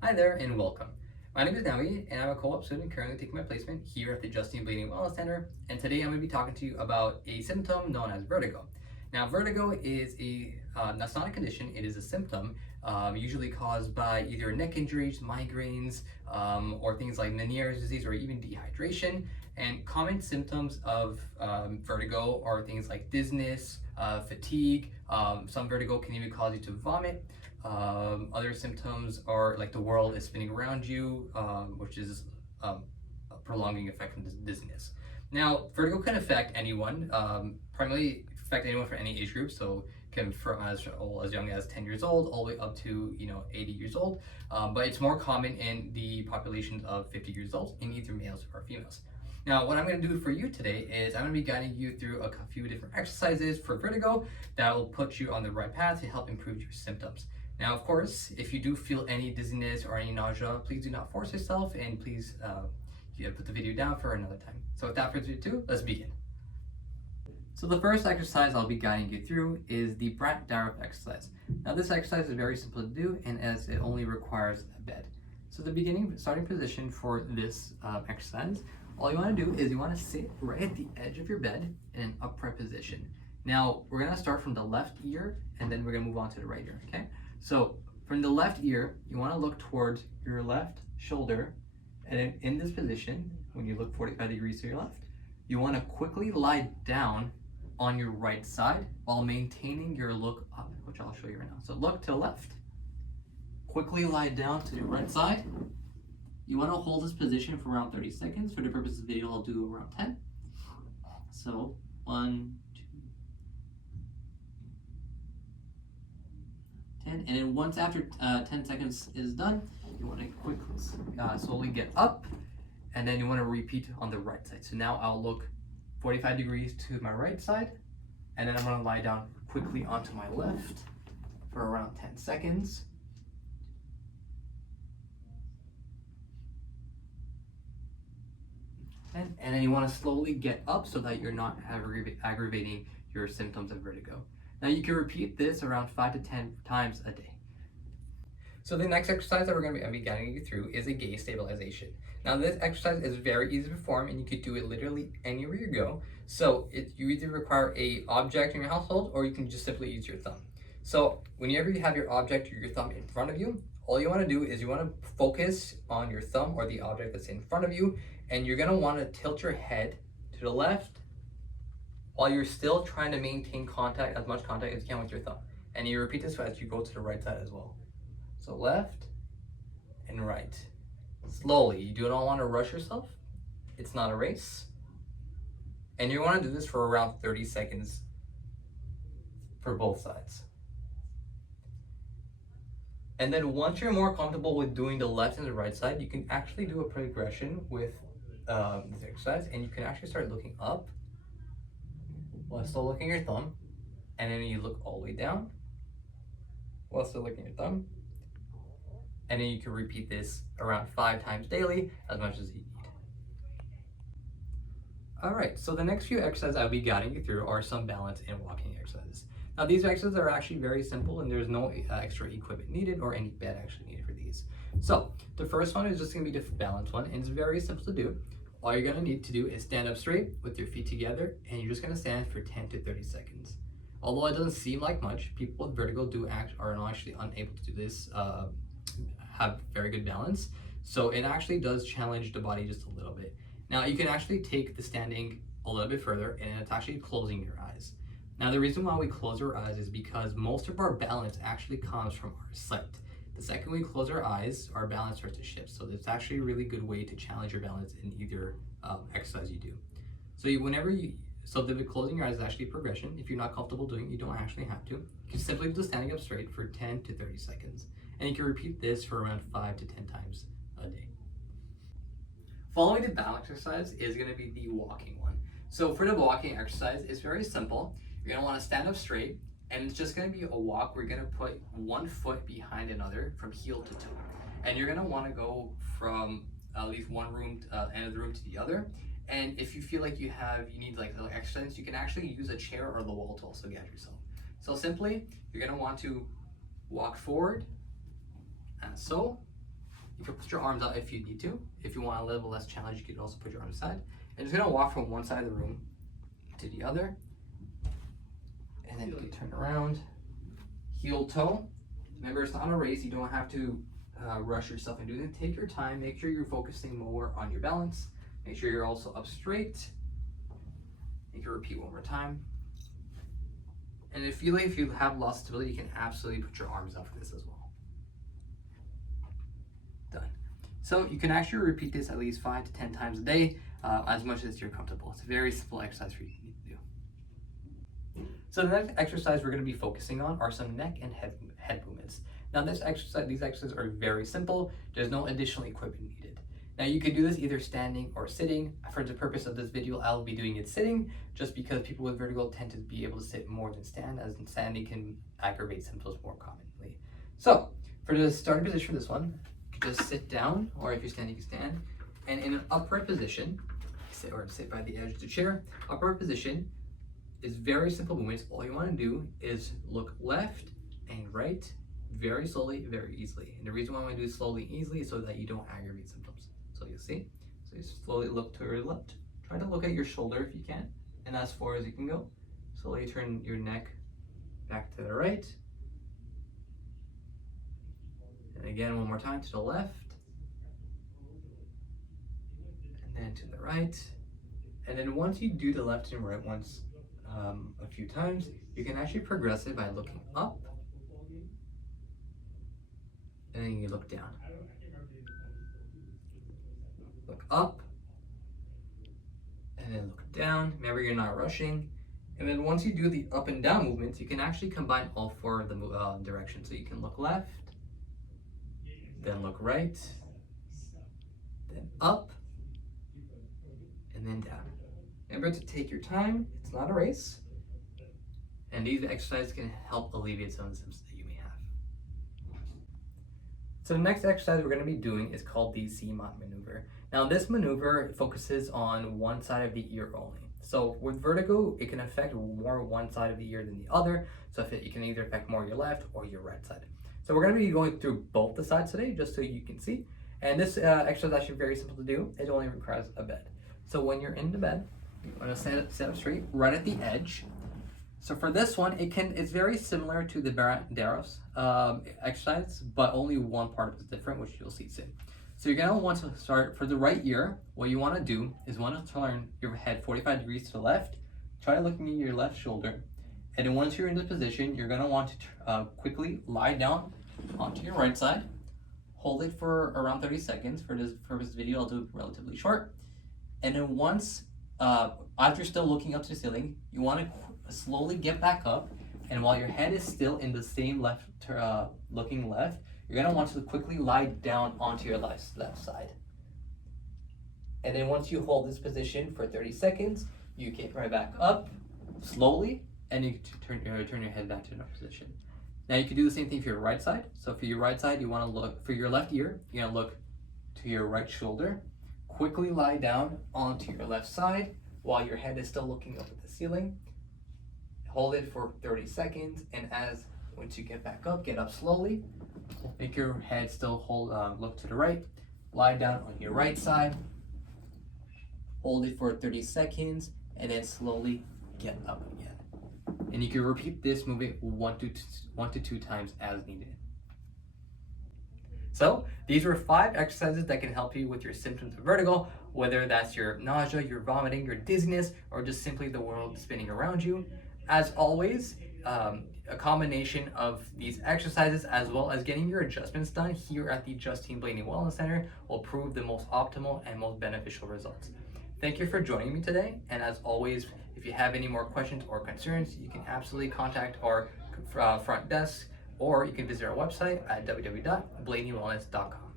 Hi there and welcome. My name is Naweeb and I'm a co-op student currently taking my placement here at the Justine Blainey Wellness Center, and today I'm going to be talking to you about a symptom known as vertigo. Now vertigo is that's not a condition, it is a symptom usually caused by either neck injuries, migraines, or things like Meniere's disease or even dehydration. And common symptoms of vertigo are things like dizziness, fatigue. Some vertigo can even cause you to vomit. Other symptoms are like the world is spinning around you, which is a prolonging effect from dizziness. Now, vertigo can affect anyone, primarily affect anyone from any age group, so can from as young as 10 years old all the way up to 80 years old, but it's more common in the population of 50 years old in either males or females. Now, what I'm going to do for you today is I'm going to be guiding you through a few different exercises for vertigo that will put you on the right path to help improve your symptoms. Now, of course, if you do feel any dizziness or any nausea, please do not force yourself, and please put the video down for another time. So without further ado, let's begin. So the first exercise I'll be guiding you through is the Brampton exercise. Now this exercise is very simple to do, and as it only requires a bed. So the starting position for this exercise, all you want to do is you want to sit right at the edge of your bed in an upright position. Now we're going to start from the left ear, and then we're going to move on to the right ear, okay? So from the left ear, you want to look towards your left shoulder, and in this position, when you look 45 degrees to your left, you want to quickly lie down on your right side while maintaining your look up, which I'll show you right now. So look to the left, quickly lie down to the right side. You want to hold this position for around 30 seconds. For the purpose of the video, I'll do around 10. So 1, 2, 10, and then once after 10 seconds is done, you want to quickly, slowly get up, and then you want to repeat on the right side. So now I'll look 45 degrees to my right side, and then I'm going to lie down quickly onto my left for around 10 seconds. And then you want to slowly get up so that you're not aggravating your symptoms of vertigo. Now you can repeat this around 5 to 10 times a day. So the next exercise that we're going to be guiding you through is a gaze stabilization. Now this exercise is very easy to perform, and you could do it literally anywhere you go. So you either require a object in your household, or you can just simply use your thumb. So whenever you have your object or your thumb in front of you, all you want to do is you want to focus on your thumb or the object that's in front of you, and you're going to want to tilt your head to the left while you're still trying to maintain contact, as much contact as you can with your thumb. And you repeat this as you go to the right side as well. So left and right. Slowly, you do not want to rush yourself. It's not a race. And you want to do this for around 30 seconds for both sides. And then once you're more comfortable with doing the left and the right side, you can actually do a progression with this exercise, and you can actually start looking up while still looking at your thumb, and then you look all the way down while still looking at your thumb, and then you can repeat this around 5 times daily, as much as you need. All right, so the next few exercises I'll be guiding you through are some balance and walking exercises. Now these exercises are actually very simple, and there's no extra equipment needed or any bed actually needed for these. So the first one is just going to be the balance one, and it's very simple to do. All you're going to need to do is stand up straight with your feet together, and you're just going to stand for 10 to 30 seconds. Although it doesn't seem like much, people with vertigo are actually unable to do this, have very good balance. So it actually does challenge the body just a little bit. Now you can actually take the standing a little bit further, and it's actually closing your eyes. Now the reason why we close our eyes is because most of our balance actually comes from our sight. The second we close our eyes, our balance starts to shift. So it's actually a really good way to challenge your balance in either exercise you do. So the closing your eyes is actually a progression. If you're not comfortable doing it, you don't actually have to. You can simply do standing up straight for 10 to 30 seconds. And you can repeat this for around 5 to 10 times a day. Following the balance exercise is going to be the walking one. So for the walking exercise, it's very simple. You're going to want to stand up straight, and it's just going to be a walk. We're going to put one foot behind another from heel to toe. And you're going to want to go from at least one end of the room to the other. And if you feel like you need like little exercise, you can actually use a chair or the wall to also guide yourself. So simply, you're going to want to walk forward, as so, You can put your arms out if you need to. If you want a little less challenge, you can also put your arms aside. And just gonna walk from one side of the room to the other. And then you can turn around, heel toe. Remember, it's not a race. You don't have to rush yourself and do it. Take your time. Make sure you're focusing more on your balance. Make sure you're also up straight. You can repeat one more time. And if you have lost stability, you can absolutely put your arms up for this as well. Done. So you can actually repeat this at least 5 to 10 times a day, as much as you're comfortable. It's a very simple exercise for you to do. So the next exercise we're going to be focusing on are some neck and head movements. Now these exercises are very simple. There's no additional equipment needed. Now you can do this either standing or sitting. For the purpose of this video, I'll be doing it sitting, just because people with vertigo tend to be able to sit more than stand, as in standing can aggravate symptoms more commonly. So for the starting position for this one, you can just sit down, or if you're standing, you can stand. And in an upright position, sit by the edge of the chair. Upright position is very simple movements. All you want to do is look left and right very slowly, very easily. And the reason why I want to do it slowly and easily is so that you don't aggravate symptoms. So you see, so you slowly look to your left. Try to look at your shoulder if you can, and as far as you can go. Slowly turn your neck back to the right. And again, one more time to the left. And then to the right. And then once you do the left and right once, a few times, you can actually progress it by looking up, and then you look down. Look up, and then look down. Remember, you're not rushing. And then once you do the up and down movements, you can actually combine all 4 of the directions. So you can look left, then look right, then up, and then down. Remember to take your time. It's not a race. And these exercises can help alleviate some of the symptoms that you may have. So the next exercise we're going to be doing is called the CMOT maneuver. Now this maneuver focuses on one side of the ear only. So with vertigo, it can affect more one side of the ear than the other. So if it can either affect more your left or your right side. So we're going to be going through both the sides today, just so you can see. And this exercise is actually very simple to do. It only requires a bed. So when you're in the bed, you want to sit up straight, right at the edge. So for this one, it's very similar to the Daros exercise, but only one part is different, which you'll see soon. So you're gonna want to start for the right ear. What you want to do is want to turn your head 45 degrees to the left. Try looking at your left shoulder, and then once you're in this position, you're gonna want to quickly lie down onto your right side. Hold it for around 30 seconds. For this video, I'll do it relatively short. And then once as you're still looking up to the ceiling, you want to slowly get back up, and while your head is still in the same looking left, you're going to want to quickly lie down onto your left side. And then once you hold this position for 30 seconds, you get right back up slowly, and you turn your head back to another position. Now you can do the same thing for your right side. So for your right side, you want to look, for your left ear, you're going to look to your right shoulder, quickly lie down onto your left side while your head is still looking up at the ceiling. Hold it for 30 seconds, and once you get back up, get up slowly. Make your head still look to the right. Lie down on your right side. Hold it for 30 seconds, and then slowly get up again. And you can repeat this movement 1 to 2 times as needed. So these were 5 exercises that can help you with your symptoms of vertigo, whether that's your nausea, your vomiting, your dizziness, or just simply the world spinning around you. As always, a combination of these exercises as well as getting your adjustments done here at the Justine Blainey Wellness Center will prove the most optimal and most beneficial results. Thank you for joining me today, and as always, if you have any more questions or concerns, you can absolutely contact our front desk, or you can visit our website at www.blaineywellness.com.